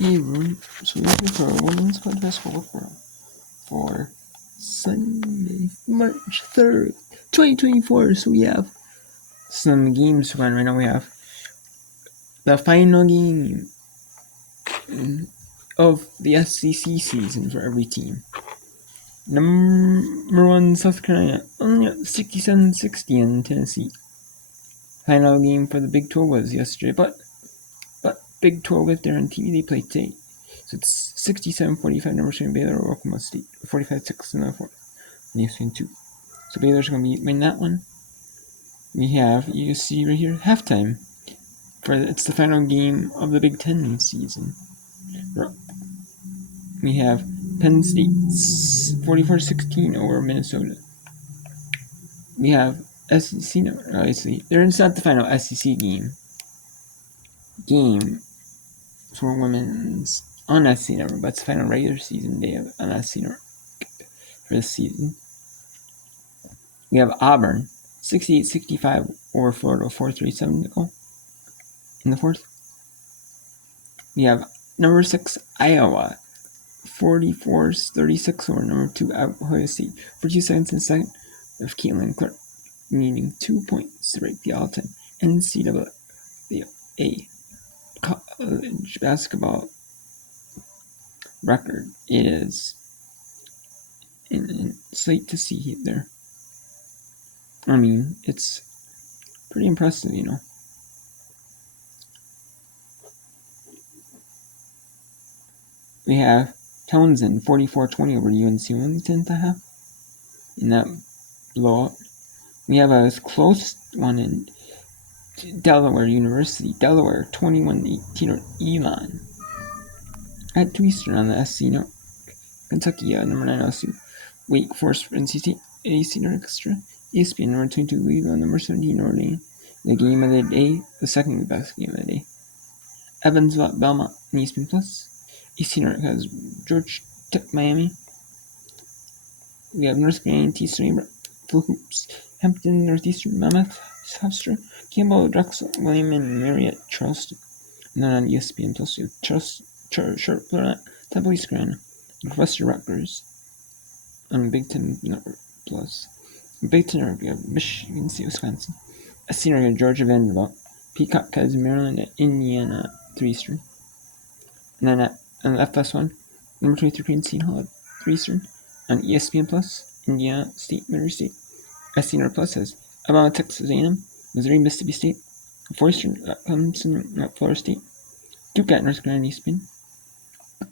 Evening, so we're here for our women's college basketball program for Sunday, March 3rd, 2024. So we have some games to run right now. We have the final game of the SEC season for every team. Number 1, South Carolina, only 67-60 in Tennessee. Final game for the Big 12 was yesterday, but Big 12, if they're on TV, they play today. So it's 67-45, number 2 Baylor or Oklahoma State, 45-6 in the fourth. And ESPN 2. So Baylor's going to win that one. We have, you see right here, halftime. It's the final game of the Big Ten season. We have Penn State 44-16 over Minnesota. We have SEC, no, obviously, it's not the final SEC game for women's on SEC Network, but it's the final regular season day on SEC Network for this season. We have Auburn 68-65 over Florida, 4:37 to go in the fourth. We have number 6 Iowa 44-36 over number 2 Ohio State for 2 seconds in the second of Caitlin Clark, needing 2 points to break the all-time NCAA college basketball record. It is sight to see there. I mean, it's pretty impressive, you know. We have Townsend 44-20 over UNC Wilmington to have in that blowout. We have a close one in Delaware University. Delaware 21-18 over Elon. At 2 Eastern on the SC Network. Kentucky number 9 LSU. Wake Forest for NC State. AC Extra. ESPN number 22 Louisville. Number 17 Notre Dame. The game of the day. The second best game of the day. Evansville at Belmont and ESPN Plus. AC North has Georgia Tech Miami. We have North Carolina T-Stone Full Hoops. Hampton Northeastern Mammoth Hofstra. Campbell Drexel William and Marriott Charleston. And then on ESPN Plus we have Charlotte Temple East Grand. Northwestern Rutgers on Big Ten Network Plus. Big Ten Network, we have Michigan State, Wisconsin. SC Network, Georgia Vanderbilt. Peacock has Maryland at Indiana 3 Eastern. And then on the FS1, number 23 Queen Seton Hall at 3 Eastern. On ESPN Plus, Indiana State, Missouri State. SC Network Plus has Alabama, Texas A&M, Missouri, Mississippi State. 4 Eastern at Clemson at Florida State. Duke at North Carolina ESPN.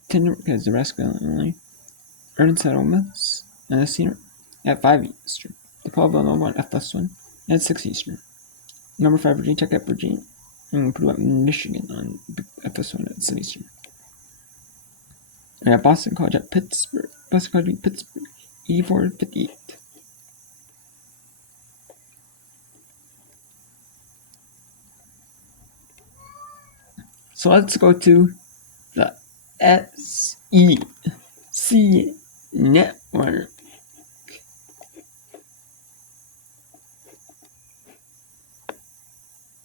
10 Network has Nebraska, Illinois. Arkansas Ole Miss and SC Network at 5 Eastern. DePaul Villanova on FS1 at 6 Eastern. Number 5 Virginia Tech at Virginia. And Purdue at Michigan on FS1 at 7 Eastern. We have Boston College at Pittsburgh. Boston College beat Pittsburgh 84-58. So let's go to the SEC Network.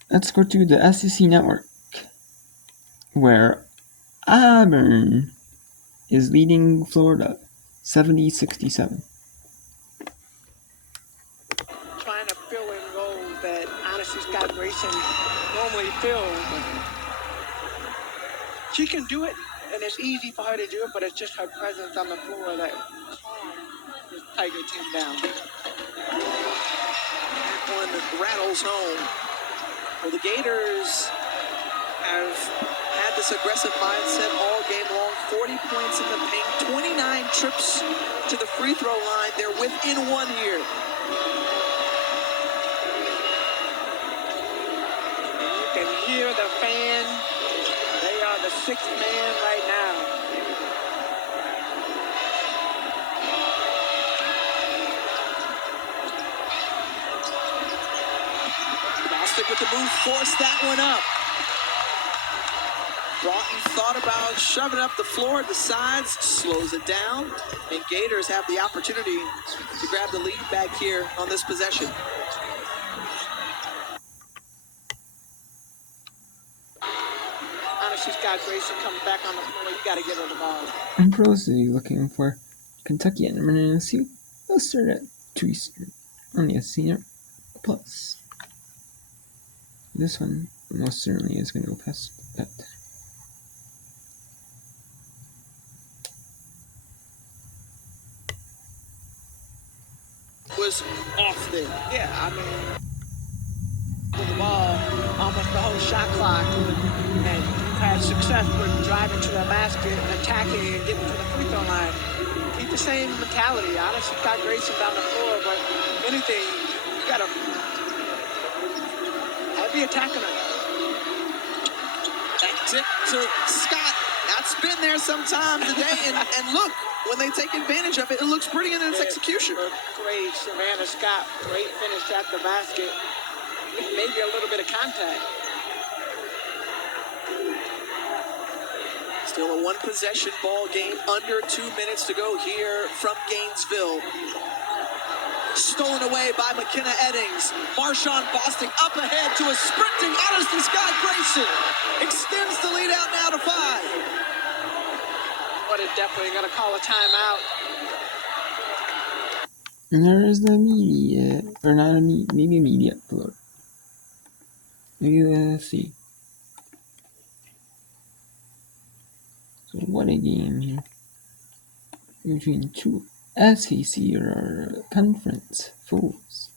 Let's go to the SEC Network, where Auburn is leading Florida 70-67. Trying to fill in roles that honestly Scott Grayson normally fills. She can do it, and it's easy for her to do it, but it's just her presence on the floor that calms this Tiger team down. That one rattles home. Well, the Gators have had this aggressive mindset all game long. 40 points in the paint, 29 trips to the free throw line. They're within one here. You can hear the fan. They are the sixth man right now. Boston with the move, forced that one up. Broughton thought about shoving up the floor at the sides, slows it down, and Gators have the opportunity to grab the lead back here on this possession. Honestly, Scott Scott Grayson comes back on the floor, you got to give her the ball. And pros will be looking for Kentucky at number 9 SU. They'll start at 2 Eastern on the SC Plus. This one most certainly is going to go past that. Was off there. Yeah, I mean, with the ball almost the whole shot clock, and you've had success with driving to the basket and attacking and getting to the free throw line. Keep the same mentality. Honestly, Scott Grayson down the floor, but anything, you got to have the attacking her. That tip to Scott. That's been there sometimes today, and look, when they take advantage of it, it looks pretty in its execution. Great, Savannah Scott, great finish at the basket. Maybe a little bit of contact. Still a one-possession ball game, under 2 minutes to go here from Gainesville. Stolen away by McKenna Eddings. Marshawn Bostic up ahead to a sprinting Honesty Scott Grayson. Extends the lead out now to 5. But it's definitely going to call a timeout. And there is the immediate, or not immediate, maybe immediate floor. Maybe let's see. So what a game here between two SEC or conference foes.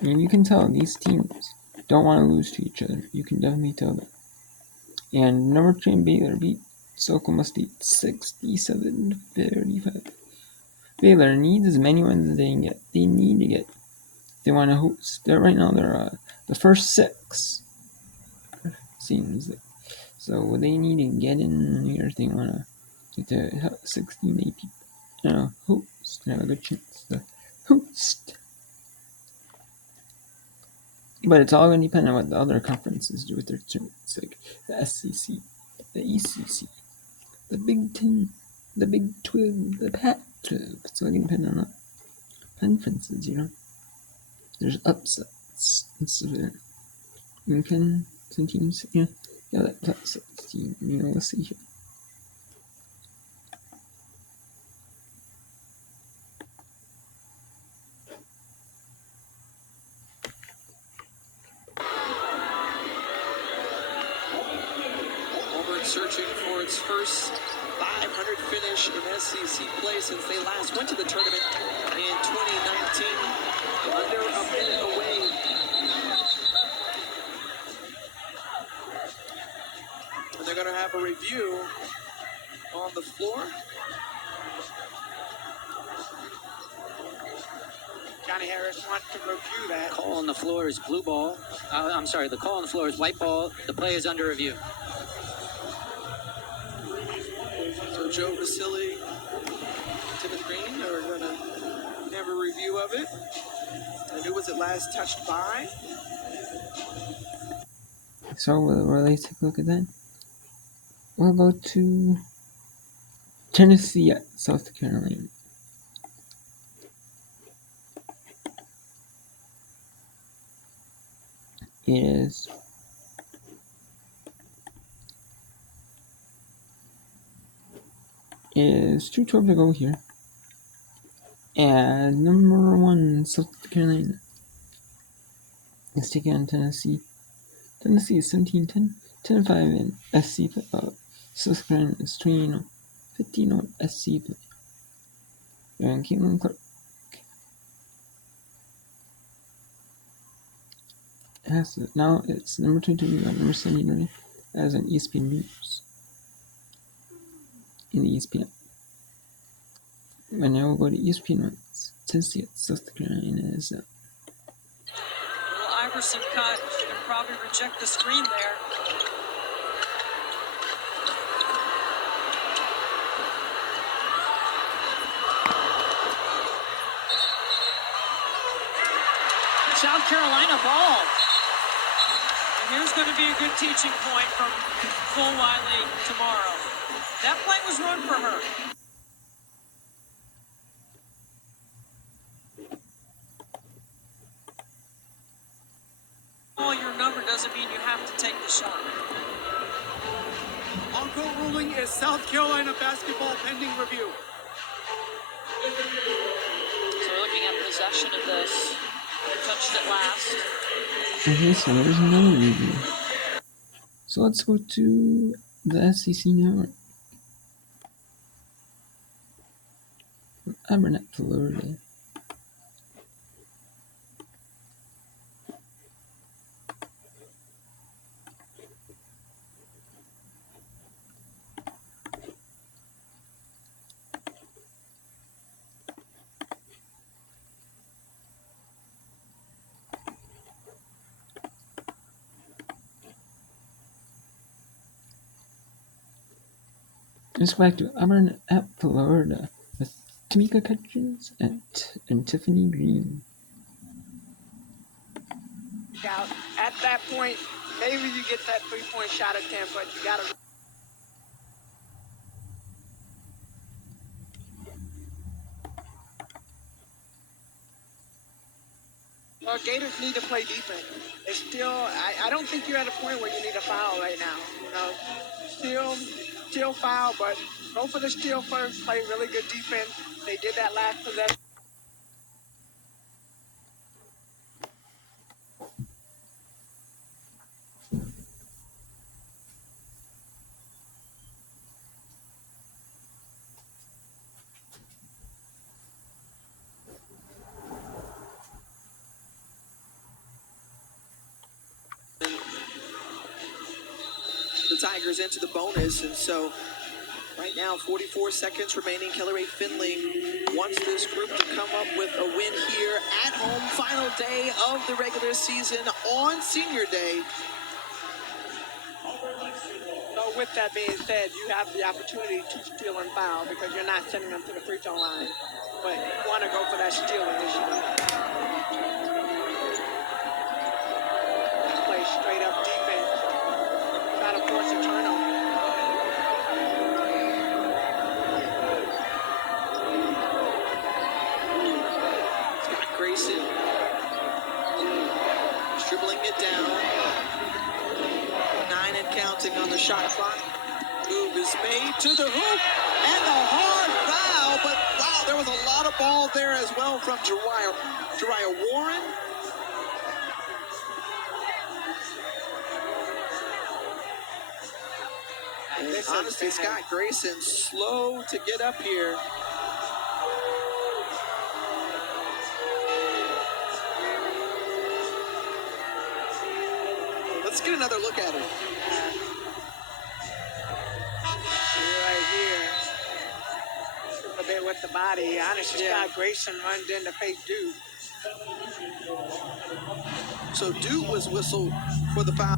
And you can tell these teams don't want to lose to each other. You can definitely tell that. And number 10 Baylor beat Oklahoma State 67-35. Baylor needs as many wins as they can get. They need to get. They want to host. Right now they're the first 6. Seems like. So they need to get in here. They want to get to 16 AP. Host. They have a good chance to host. But it's all going to depend on what the other conferences do with their tournaments, like the SEC, the ECC, the Big 10, the Big 12, the Pac-12. It's all going to depend on the conferences, There's upsets and stuff like that. You can, some teams, that upsets team, let's see here. Searching for its first 500 finish in SEC play since they last went to the tournament in 2019. Under a minute away. And they're going to have a review on the floor. Johnny Harris wants to review that. Call on the floor is blue ball. The call on the floor is white ball. The play is under review. So Joe Vasili, Timothy Green are going to have a review of it. And who was it last touched by? So will they take a look at that? We'll go to Tennessee at South Carolina. It is 2:12 to go here. And number 1, South Carolina is taking on Tennessee. Tennessee is 17-10, 10-5 in SC play. South Carolina is 15-0 SC play. And Caitlin Clark has it. Now it's number 22 and number 79 as an ESPN News in the ESPN. And now we'll go to ESPN ones. Tennessee at South Carolina is Little Iverson cut. She can probably reject the screen there. South Carolina ball. And here's going to be a good teaching point from Full Wiley tomorrow. That play was run for her. All your number doesn't mean you have to take the shot. On-court ruling is South Carolina basketball pending review. So we're looking at possession of this. Who touched it last? Okay, so there's no review. So let's go to the SEC Network. Auburn at Florida. Let's go back to Auburn at Florida with Tamika Catchings and Tiffany Green. Out. At that point, maybe you get that three-point shot attempt, but you got to. Well, Gators need to play defense. It's still, I don't think you're at a point where you need a foul right now. You know, still foul, but go for the steal first. Play really good defense. They did that last possession. The Tigers into the bonus, and so right now 44 seconds remaining. Kelly Ray Finley wants this group to come up with a win here at home. Final day of the regular season on senior day. So with that being said, you have the opportunity to steal and foul because you're not sending them to the free throw line, but you want to go for that steal initiative. Play straight up defense. Try to force a turnover. Scott Grayson dribbling it down. 9 and counting on the shot clock. Move is made to the hoop and a hard foul, but wow, there was a lot of ball there as well from Jariah Warren. And honestly, Scott Grayson slow to get up here. Let's get another look at it. Right here. A bit with the body. Honestly, Scott Grayson runs in to face Duke. So Duke was whistled for the foul.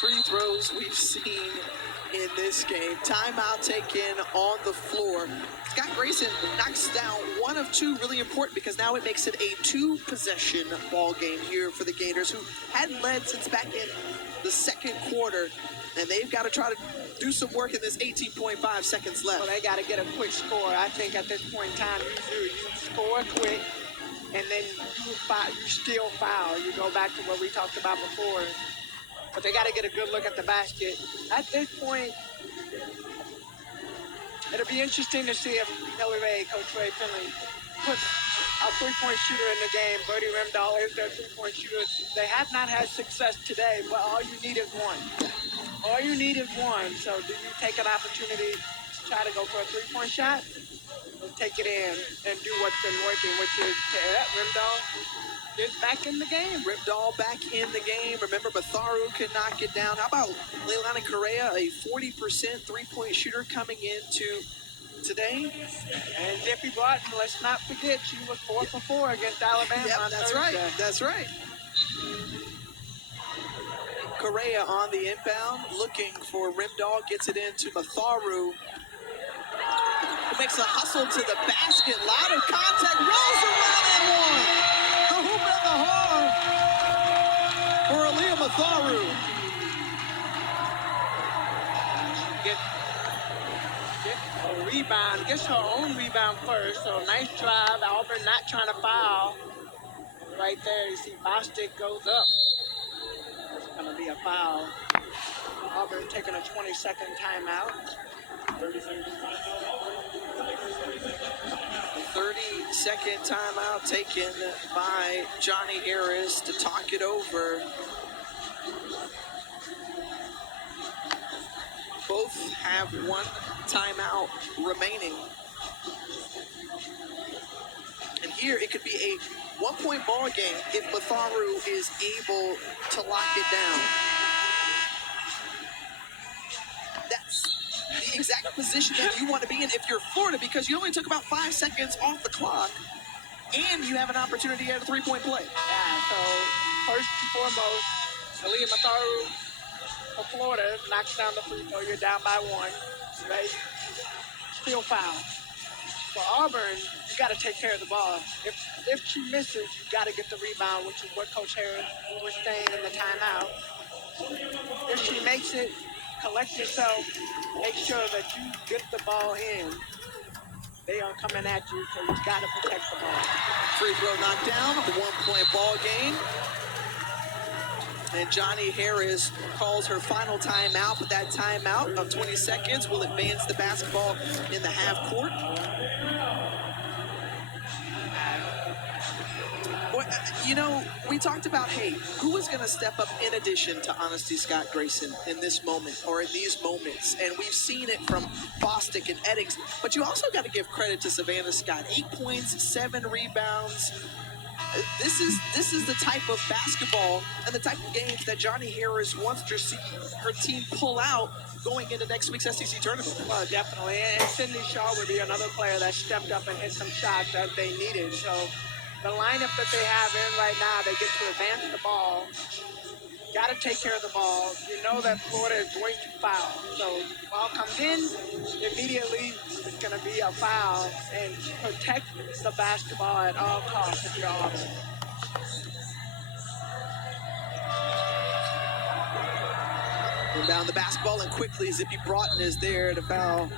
Free throws we've seen in this game. Timeout taken on the floor. Scott Grayson knocks down one of two, really important because now it makes it a 2-possession ball game here for the Gators, who hadn't led since back in the second quarter, and they've got to try to do some work in this 18.5 seconds left. Well, they got to get a quick score. I think at this point in time, you score quick, and then you still foul. You go back to what we talked about before. But they got to get a good look at the basket. At this point, it'll be interesting to see if Coach Ray Finley, puts a three-point shooter in the game. Birdie Remdahl is their three-point shooter. They have not had success today, but all you need is one. All you need is one. So do you take an opportunity to try to go for a three-point shot? Or take it in and do what's been working, which is to Remdahl. is back in the game. Rimdahl back in the game. Remember, Matharu could not get down. How about Leilani Correa, a 40% three-point shooter coming into today? And Zippy Barton, let's not forget, she was 4 for 4 against Alabama on That's Thursday. right. That's right. Correa on the inbound, looking for Rimdahl, gets it into Matharu, who makes a hustle to the basket, lot of contact, rolls around and one. The hoop and the horn for Aaliyah Matharu. Get a rebound, gets her own rebound first, so nice drive. Auburn not trying to foul. Right there, you see Bostic goes up. It's going to be a foul. Auburn taking a 20-second timeout. 30-second timeout taken by Johnny Harris to talk it over. Both have one timeout remaining. And here it could be a one-point ball game if Matharu is able to lock it down. That's the exact position that you want to be in if you're Florida, because you only took about 5 seconds off the clock and you have an opportunity at a three-point play. Yeah, so first and foremost, Aaliyah Matharu for Florida knocks down the free throw. You're down by 1, right? Still foul. For Auburn, you got to take care of the ball. If she misses, you got to get the rebound, which is what Coach Harris was saying in the timeout. If she makes it, collect yourself, make sure that you get the ball in. They are coming at you, so you got to protect the ball. Free throw knocked down, a one-point ball game. And Johnny Harris calls her final timeout, but that timeout of 20 seconds will advance the basketball in the half court. You know, we talked about, hey, who is going to step up in addition to Honesty Scott Grayson in this moment or in these moments? And we've seen it from Bostic and Eddings, but you also got to give credit to Savannah Scott. 8 points, 7 rebounds. This is the type of basketball and the type of games that Johnny Harris wants to see her team pull out going into next week's SEC tournament. Well, definitely. And Sydney Shaw would be another player that stepped up and hit some shots that they needed. So the lineup that they have in right now, they get to advance the ball. Got to take care of the ball. You know that Florida is going to foul. So the ball comes in, immediately it's going to be a foul. And protect the basketball at all costs if you're Auburn. Inbound the basketball, and quickly Zippy Broughton is there to foul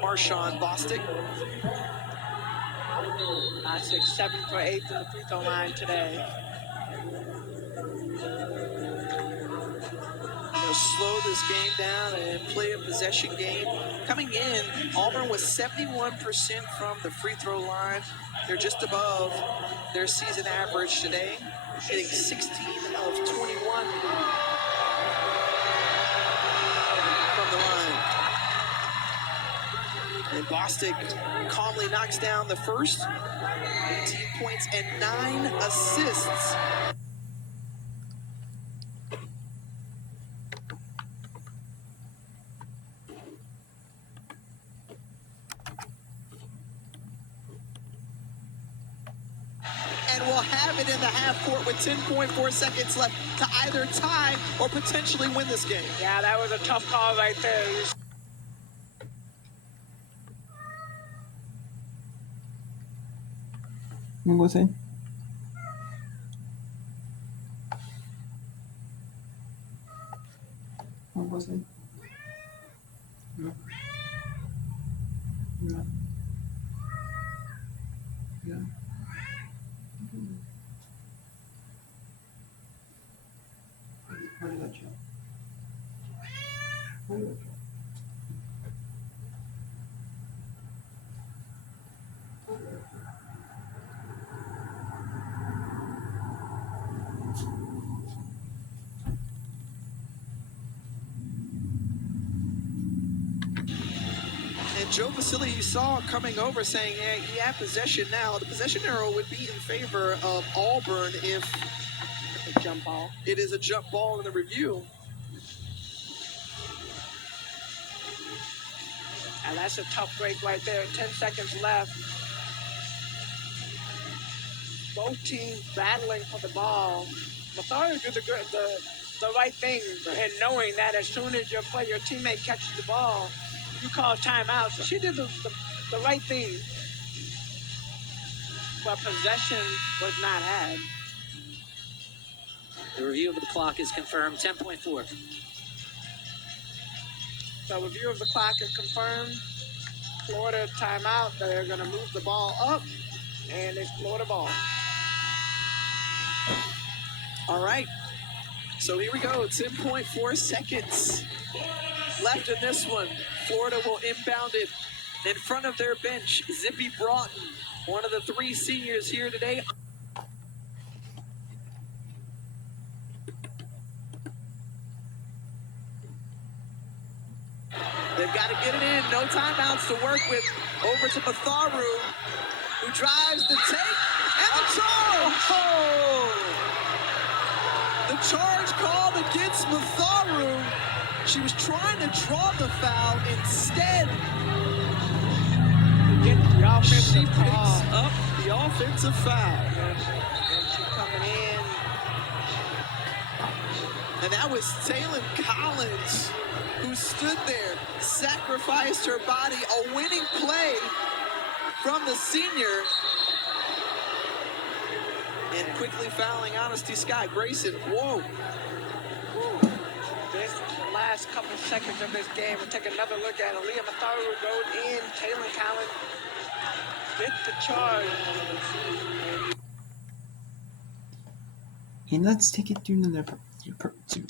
Marshawn Bostic. 6, 7 for 8 in the free throw line today. Slow this game down and play a possession game. Coming in, Auburn was 71% from the free throw line. They're just above their season average today, hitting 16 of 21 from the line. And Bostic calmly knocks down the first, 18 points and 9 assists. And we'll have it in the half court with 10.4 seconds left to either tie or potentially win this game. Yeah, that was a tough call right there. What was it? What was it? No. No. Yeah. How did that show? How did that show? And Joe Vasili, you saw coming over saying, yeah, he had possession now. The possession arrow would be in favor of Auburn if A jump ball. it is a jump ball in the review. And that's a tough break right there. 10 seconds left. Both teams battling for the ball. Mathari did the right thing in knowing that as soon as your teammate catches the ball, you call timeout. So she did the right thing. But possession was not had. The review of the clock is confirmed. 10.4. So review of the clock is confirmed. Florida timeout. They're going to move the ball up, and it's Florida ball. All right. So here we go. 10.4 seconds left in this one. Florida will inbound it in front of their bench. Zippy Broughton, one of the 3 seniors here today. They've got to get it in. No timeouts to work with. Over to Matharu, who drives the take, and the charge! Oh! The charge called against Matharu. She was trying to draw the foul. Instead, Get the she offensive picks call. up the offensive foul. And she's coming in. And that was Taylor Collins, who stood there, sacrificed her body. A winning play from the senior. And quickly fouling Honesty Scott Grayson. Whoa. This last couple seconds of this game, we'll take another look at it. Aaliyah Matharu goes in. Taylor Collins gets the charge. And let's take it to another part 2.